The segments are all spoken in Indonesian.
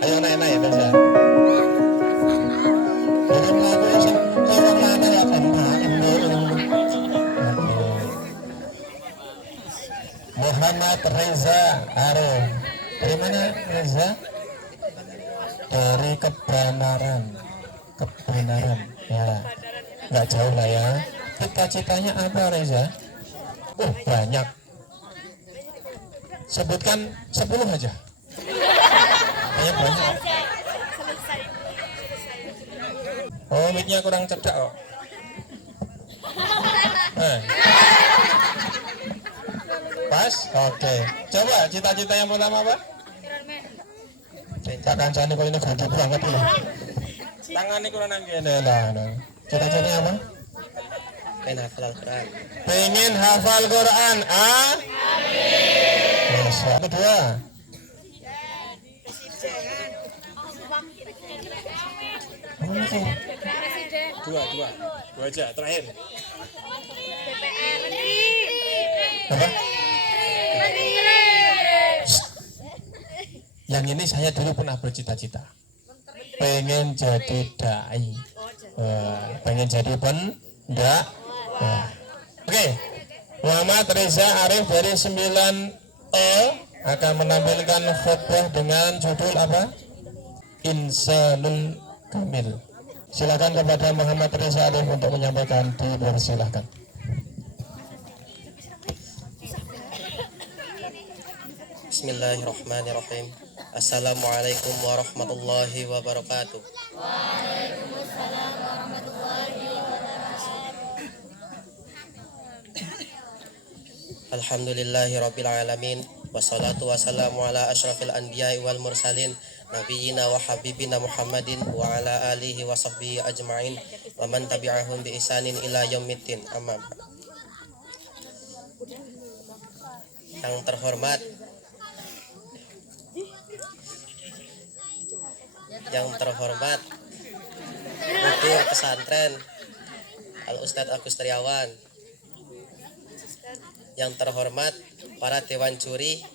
Ayo enak-enak ya Reza. Jangan lagu yang orang mana ya kan Muhammad Reza Arif. Dari mana Reza? Dari kebenaran. Kebenaran. Ya, nggak jauh lah ya. Cita-citanya apa Reza? Oh banyak. Sebutkan 10 aja. Banyak. Oh, mic-nya kurang cedak kok. Pas? Oke. Coba cita-cita yang pertama apa? Kancane kok ini gede banget loh. Tangannya kurang nangkene lah. Cita-citanya apa? Pengen hafal Al-Quran. Pengen hafal Quran. Masa. Kedua. Dua aja terakhir. Apa? Yang ini saya dulu pernah bercita-cita pengen jadi dai, pengen jadi pendak. Oke. Muhammad Reza Arif dari 9E akan menampilkan khutbah dengan judul apa? Insanul Kamil. Silakan kepada Muhammad Reza Arif untuk menyampaikan, dipersilahkan. Bismillahirrahmanirrahim. Assalamualaikum warahmatullahi wabarakatuh. Waalaikumsalam warahmatullahi wabarakatuh. Alhamdulillahi rabbil alamin. Wassalatu wassalamu ala asyrafil anbiya'i wal mursalin Nabiyyina wa habibina Muhammadin wa ala alihi wa sahbihi ajma'in wa man tabi'ahum bi ihsanin ila yaumiddin. Amma ba'd. Yang terhormat Mudir Pesantren Al Ustadz Agus Triawan, yang terhormat para dewan juri,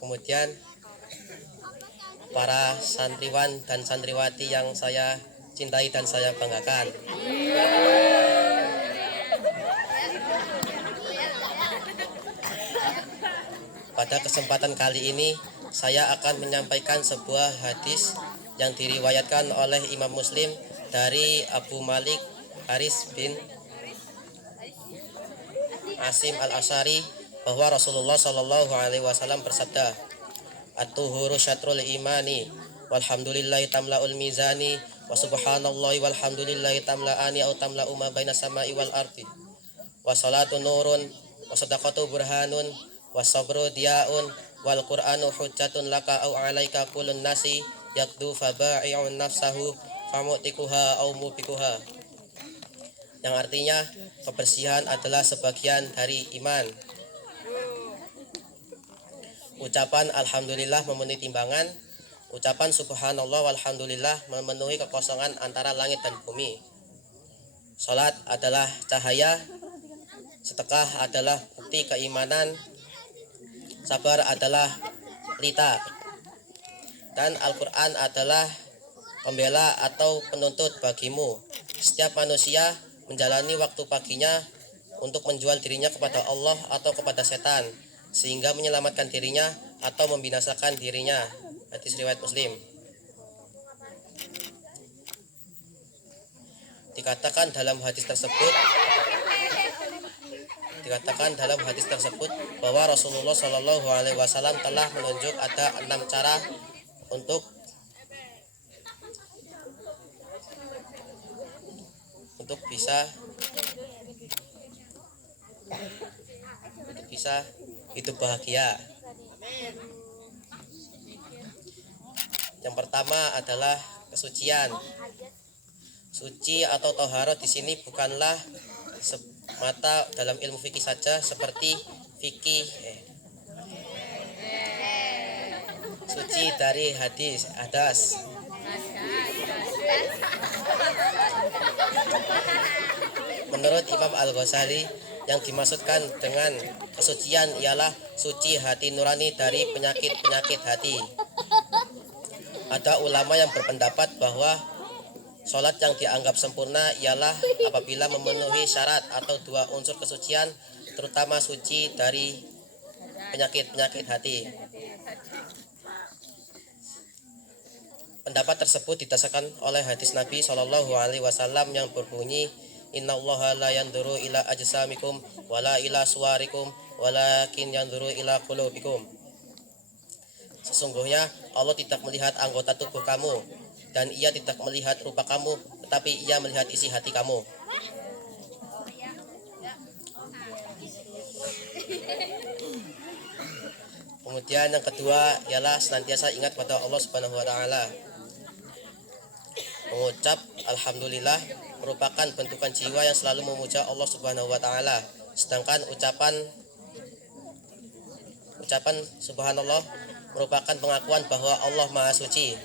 kemudian para santriwan dan santriwati yang saya cintai dan saya banggakan. Pada kesempatan kali ini saya akan menyampaikan sebuah hadis yang diriwayatkan oleh Imam Muslim dari Abu Malik Haris bin Asim al-Asy'ari bahwa Rasulullah Shallallahu Alaihi Wasallam bersabda, "At-tuhuru syatrul imani, walhamdulillahi tamla'ul mizani, wa subhanallahi walhamdulillahi tamla'ani au tamla'u ma baina sama'i wal ardi, wa salatu nurun, wa sadaqatu burhanun, wa sabru diyaun, wal qur'anu hujjatun laka au alaika kulun nasi yakdu faba'i'un nafsahu famutikuha au mubikuha." Yang artinya kebersihan adalah sebagian dari iman. Ucapan alhamdulillah memenuhi timbangan, ucapan subhanallah walhamdulillah memenuhi kekosongan antara langit dan bumi. Salat adalah cahaya, sedekah adalah bukti keimanan, sabar adalah pelita, dan Al-Quran adalah pembela atau penuntut bagimu. Setiap manusia menjalani waktu paginya untuk menjual dirinya kepada Allah atau kepada setan, sehingga menyelamatkan dirinya atau membinasakan dirinya. Hadis riwayat Muslim. Dikatakan dalam hadis tersebut bahwa Rasulullah Shallallahu Alaihi Wasallam telah menunjuk ada 6 cara untuk bisa hidup bahagia. Yang pertama adalah kesucian. Suci atau toharoh di sini bukanlah semata dalam ilmu fikih saja seperti fikih suci dari hadis hadas. Menurut Imam Al-Ghazali, yang dimaksudkan dengan kesucian ialah suci hati nurani dari penyakit-penyakit hati. Ada ulama yang berpendapat bahwa sholat yang dianggap sempurna ialah apabila memenuhi syarat atau dua unsur kesucian, terutama suci dari penyakit-penyakit hati. Pendapat tersebut didasarkan oleh hadis Nabi Shallallahu Alaihi Wasallam yang berbunyi, Innallaha la yanduru ila ajsamikum wala ila suwarikum walakin yanduru ila qulubikum. Sesungguhnya Allah tidak melihat anggota tubuh kamu dan Ia tidak melihat rupa kamu, tetapi Ia melihat isi hati kamu. Kemudian yang kedua ialah senantiasa ingat pada Allah Subhanahu wa taala. Mengucap alhamdulillah merupakan bentukan jiwa yang selalu memuja Allah Subhanahu wa taala. Sedangkan ucapan subhanallah merupakan pengakuan bahwa Allah Maha Suci.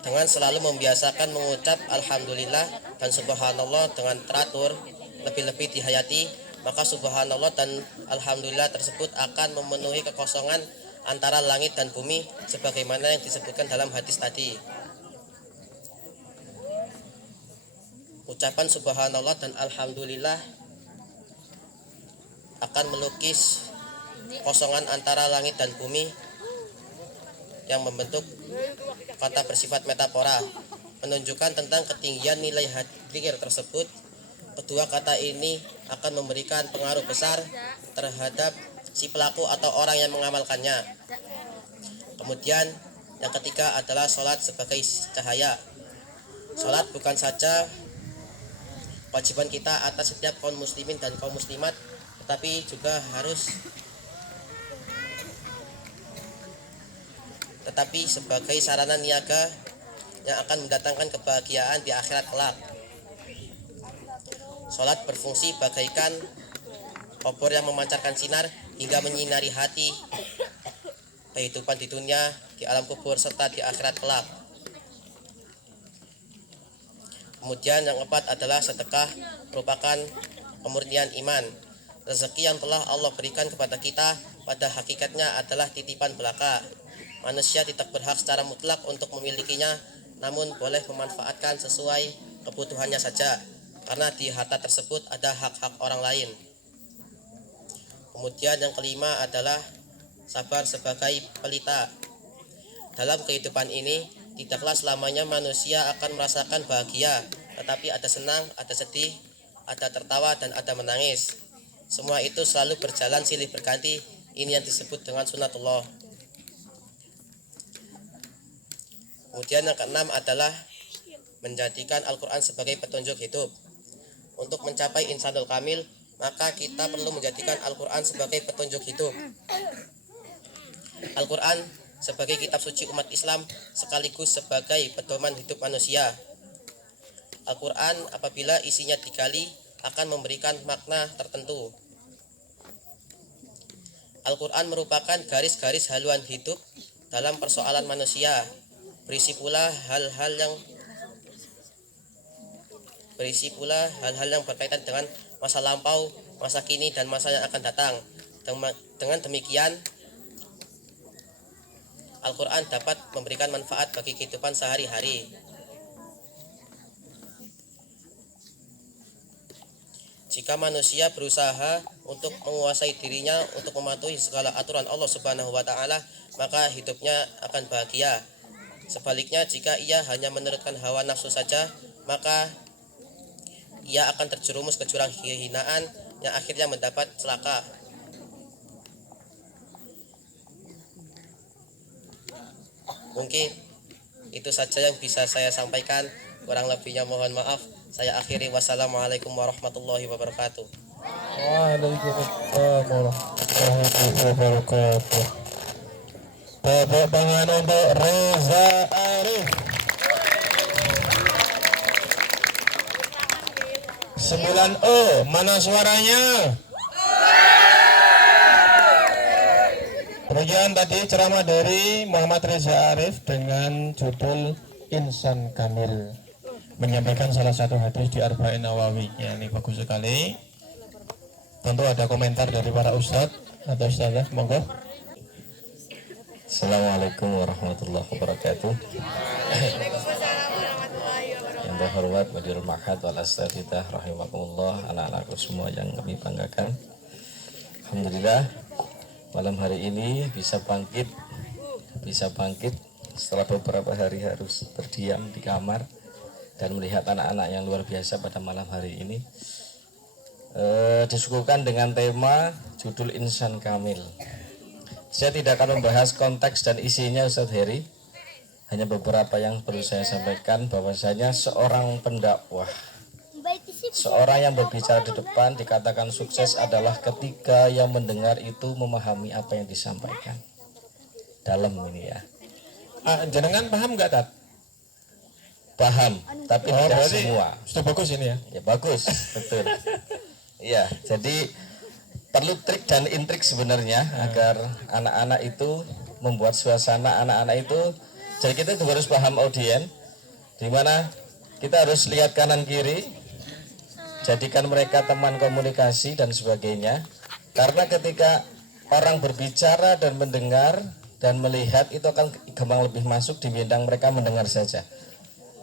Dengan selalu membiasakan mengucap alhamdulillah dan subhanallah dengan teratur, lebih-lebih dihayati, maka subhanallah dan alhamdulillah tersebut akan memenuhi kekosongan antara langit dan bumi sebagaimana yang disebutkan dalam hadis tadi. Ucapan subhanallah dan alhamdulillah akan melukis kosongan antara langit dan bumi yang membentuk kata bersifat metafora, menunjukkan tentang ketinggian nilai hadir tersebut. Kedua kata ini akan memberikan pengaruh besar terhadap si pelaku atau orang yang mengamalkannya. Kemudian yang ketiga adalah sholat sebagai cahaya. Sholat bukan saja kewajiban kita atas setiap kaum muslimin dan kaum muslimat, tetapi juga tetapi sebagai sarana niaga yang akan mendatangkan kebahagiaan di akhirat kelak. Sholat berfungsi bagaikan obor yang memancarkan sinar hingga menyinari hati, kehidupan di dunia, di alam kubur, serta di akhirat kelak. Kemudian yang keempat adalah sedekah, merupakan kemurnian iman. Rezeki yang telah Allah berikan kepada kita pada hakikatnya adalah titipan belaka. Manusia tidak berhak secara mutlak untuk memilikinya, namun boleh memanfaatkan sesuai kebutuhannya saja, karena di harta tersebut ada hak-hak orang lain. Kemudian yang kelima adalah sabar sebagai pelita. Dalam kehidupan ini, tidaklah selamanya manusia akan merasakan bahagia, tetapi ada senang, ada sedih, ada tertawa, dan ada menangis. Semua itu selalu berjalan silih berganti. Ini yang disebut dengan sunatullah. Kemudian yang keenam adalah menjadikan Al-Quran sebagai petunjuk hidup. Untuk mencapai insanul kamil, maka kita perlu menjadikan Al-Quran sebagai petunjuk hidup. Al-Quran sebagai kitab suci umat Islam sekaligus sebagai pedoman hidup manusia. Al-Quran apabila isinya digali akan memberikan makna tertentu. Al-Quran merupakan garis-garis haluan hidup dalam persoalan manusia. Berisi pula hal-hal yang berkaitan dengan masa lampau, masa kini, dan masa yang akan datang. Dengan demikian, Al-Quran dapat memberikan manfaat bagi kehidupan sehari-hari. Jika manusia berusaha untuk menguasai dirinya untuk mematuhi segala aturan Allah Subhanahu wa taala, maka hidupnya akan bahagia. Sebaliknya, jika ia hanya menurutkan hawa nafsu saja, maka ia akan terjerumus ke jurang kehinaan yang akhirnya mendapat celaka. Mungkin itu saja yang bisa saya sampaikan. Kurang lebihnya mohon maaf. Saya akhiri. Wassalamualaikum warahmatullahi wabarakatuh. Waalaikumsalam warahmatullahi wabarakatuh. Tepuk tangan untuk Reza Arif. 9O, mana suaranya? Demikian tadi ceramah dari Muhammad Reza Arif dengan judul Insan Kamil, menyampaikan salah satu hadis di Arba'in Nawawi. Ya, ini bagus sekali. Tentu ada komentar dari para ustadz atau ustadzah, monggo. Assalamualaikum warahmatullahi wabarakatuh. Yang terhormat Madirul Ma'had wal Astafidah rahimakumullah, anak-anakku semua yang kami banggakan. Alhamdulillah malam hari ini bisa bangkit setelah beberapa hari harus berdiam di kamar dan melihat anak-anak yang luar biasa pada malam hari ini. Disuguhkan dengan tema judul Insan Kamil. Saya tidak akan membahas konteks dan isinya Ustadz Heri, hanya beberapa yang perlu saya sampaikan. Bahwasanya seorang pendakwah, seorang yang berbicara di depan dikatakan sukses adalah ketika yang mendengar itu memahami apa yang disampaikan. Dalam ini ya. Jenengan paham nggak, Tat? Paham, tapi tidak semua. Sudah bagus ini ya. Ya bagus, betul. Iya, jadi perlu trik dan intrik sebenarnya agar anak-anak itu membuat suasana anak-anak itu. Jadi kita juga harus paham audien, di mana kita harus lihat kanan kiri, jadikan mereka teman komunikasi dan sebagainya. Karena ketika orang berbicara dan mendengar dan melihat itu akan gampang lebih masuk dibanding mereka mendengar saja.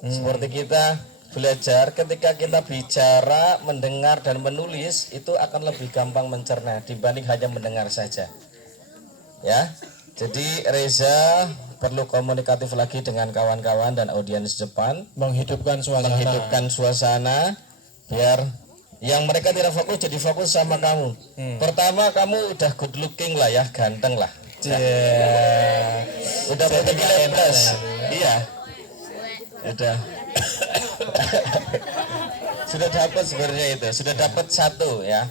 Seperti kita belajar, ketika kita bicara, mendengar dan menulis itu akan lebih gampang mencerna dibanding hanya mendengar saja. Ya. Jadi Reza perlu komunikatif lagi dengan kawan-kawan dan audiens depan, Menghidupkan suasana biar yang mereka tidak fokus jadi fokus sama kamu. Pertama kamu udah good looking lah ya, ganteng lah. Udah berarti plus. Iya. Udah. Sudah dapat sebenarnya itu, sudah dapat satu ya.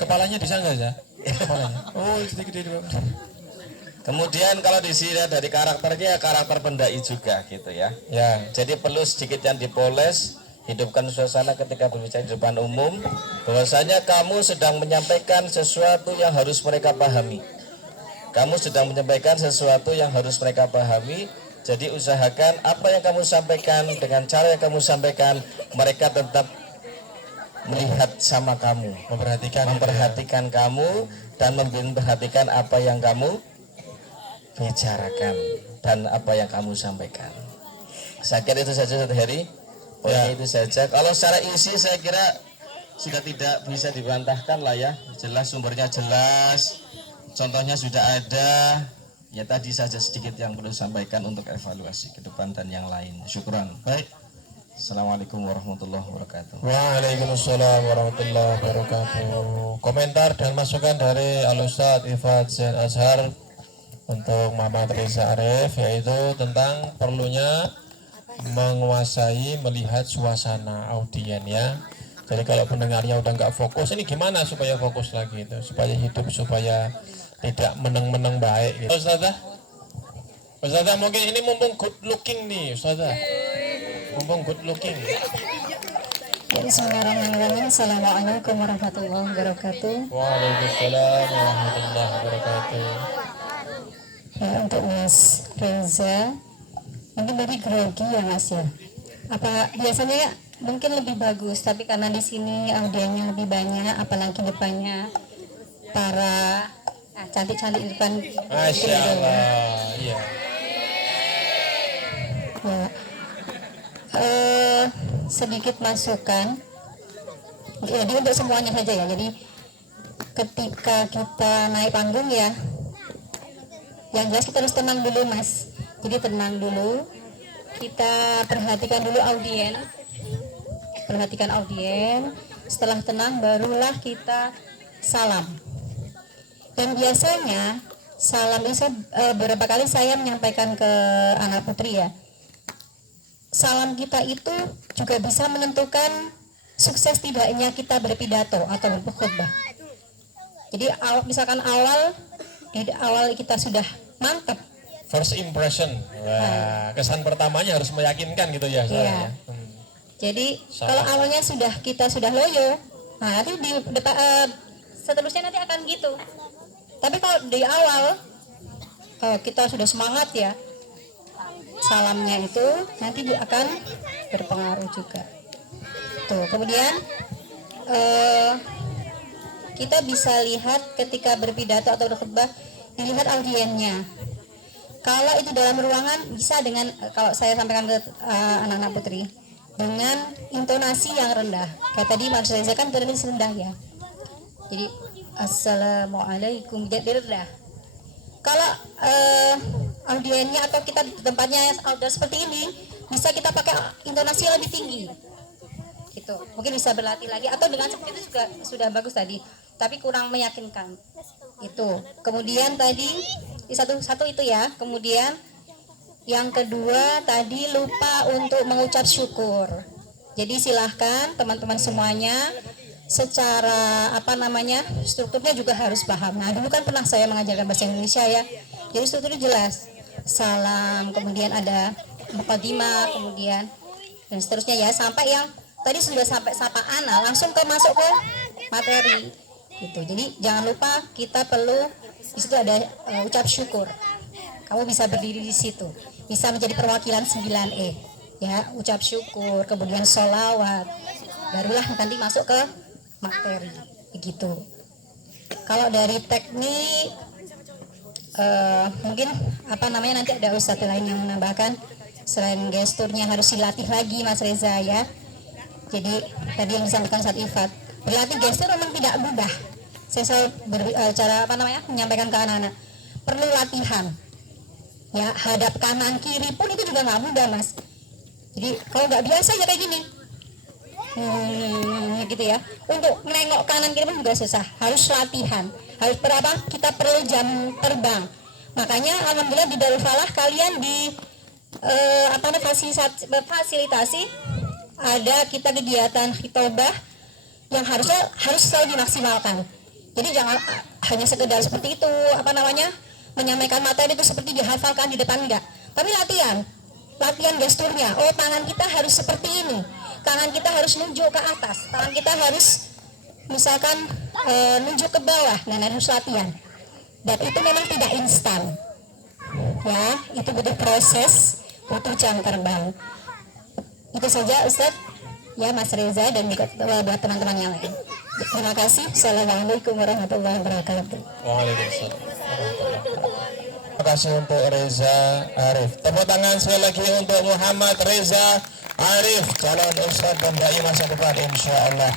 Kepalanya bisa nggak, Za? Kepalanya. Oh, sedikit di bawah. Kemudian kalau di sini dari karakternya karakter pendai juga gitu ya. Ya. Jadi perlu sedikit yang dipoles, hidupkan suasana ketika berbicara di depan umum, bahwasanya kamu sedang menyampaikan sesuatu yang harus mereka pahami. Kamu sedang menyampaikan sesuatu yang harus mereka pahami. Jadi usahakan apa yang kamu sampaikan dengan cara yang kamu sampaikan, mereka tetap melihat sama kamu, memperhatikan kamu dan memperhatikan apa yang kamu bicarakan dan apa yang kamu sampaikan. Saya kira itu saja Ustadz Heri. Itu saja. Kalau secara isi saya kira sudah tidak bisa dibantahkan lah ya. Jelas sumbernya jelas, contohnya sudah ada. Ya tadi saja sedikit yang perlu sampaikan untuk evaluasi ke depan dan yang lain. Syukran. Baik. Assalamualaikum warahmatullahi wabarakatuh. Waalaikumsalam warahmatullahi wabarakatuh. Komentar dan masukan dari Al-Ustadz Ifat Zain Azhar untuk Muhammad Reza Arif, yaitu tentang perlunya menguasai melihat suasana audien ya. Jadi kalau pendengarnya udah nggak fokus, ini gimana supaya fokus lagi itu, supaya hidup, supaya tidak meneng-meneng baik gitu. Ustazah mungkin ini mumpung good looking nih Ustazah, mumpung good looking. Bismillahirrahmanirrahim. Assalamualaikum warahmatullahi wabarakatuh. Waalaikumsalam warahmatullahi wabarakatuh. Ya, untuk Mas Reza, mungkin tadi grogi ya Mas ya. Apa biasanya mungkin lebih bagus, tapi karena di sini audiennya lebih banyak, apalagi depannya para cantik-cantik di depan. Masya Allah, iya. Ya. Sedikit masukan. Jadi untuk semuanya saja ya. Jadi ketika kita naik panggung ya, yang jelas kita harus tenang dulu Mas. Jadi tenang dulu. Kita perhatikan dulu audien. Perhatikan audien. Setelah tenang barulah kita salam. Dan biasanya salam itu beberapa kali saya menyampaikan ke anak putri ya. Salam kita itu juga bisa menentukan sukses tidaknya kita berpidato atau berkhutbah. Jadi misalkan di awal kita sudah mantap. First impression, wah, kesan pertamanya harus meyakinkan gitu ya. Iya. Jadi kalau awalnya kita sudah loyo, nah nanti di depan seterusnya nanti akan gitu. Tapi kalau di awal kita sudah semangat ya, salamnya itu nanti akan berpengaruh juga. Tuh, kemudian eh, kita bisa lihat ketika berpidato atau berkhutbah, dilihat audiennya. Kalau itu dalam ruangan bisa dengan kalau saya sampaikan ke anak-anak putri dengan intonasi yang rendah. Kayak tadi Mas Reza kan intonasi rendah ya. Jadi assalamualaikum jadi rendah. Kalau audiennya atau kita di tempatnya outdoor seperti ini, bisa kita pakai intonasi yang lebih tinggi. Gitu. Mungkin bisa berlatih lagi atau dengan seperti itu juga sudah bagus tadi, tapi kurang meyakinkan. Itu. Kemudian tadi satu itu ya. Kemudian yang kedua tadi lupa untuk mengucap syukur. Jadi silahkan teman-teman semuanya secara strukturnya juga harus paham. Nah dulu kan pernah saya mengajarkan bahasa Indonesia ya. Jadi strukturnya jelas. Salam, kemudian ada mukadimah, kemudian dan seterusnya ya sampai yang tadi sudah sampai sapaan, langsung masuk ke materi. Gitu. Jadi jangan lupa kita perlu di situ ada ucap syukur. Kamu bisa berdiri di situ, bisa menjadi perwakilan 9E ya, ucap syukur, kemudian sholawat, barulah nanti masuk ke materi begitu. Kalau dari teknik mungkin nanti ada ustadz lain yang menambahkan. Selain gesturnya harus dilatih lagi Mas Reza ya. Jadi tadi yang disampaikan Ustadz Ifat, berlatih gestur memang tidak mudah. Saya selalu menyampaikan ke anak-anak, perlu latihan. Ya, hadap kanan kiri pun itu juga nggak mudah Mas. Jadi kalau nggak biasa ya kayak gini, gitu ya. Untuk nengok kanan kiri pun juga susah. Harus latihan. Harus kita perlu jam terbang. Makanya alhamdulillah di Darul Falah kalian di fasilitasi ada kita kegiatan khitobah yang harus selalu dimaksimalkan. Jadi jangan hanya sekedar seperti itu menyampaikan materi itu seperti dihafalkan di depan enggak, tapi latihan gesturnya. Oh, tangan kita harus seperti ini, tangan kita harus nunjuk ke atas, tangan kita harus misalkan nunjuk ke bawah. Nah, harus latihan. Dan itu memang tidak instan ya, itu butuh proses, butuh jam terbang. Itu saja Ustadz ya, Mas Reza, dan juga buat teman-teman yang lain. Terima kasih. Assalamualaikum warahmatullahi wabarakatuh. Waalaikumsalam. Terima kasih untuk Reza Arif. Tepuk tangan sekali lagi untuk Muhammad Reza Arif, calon Ustadz dan Dai masa depan insya Allah.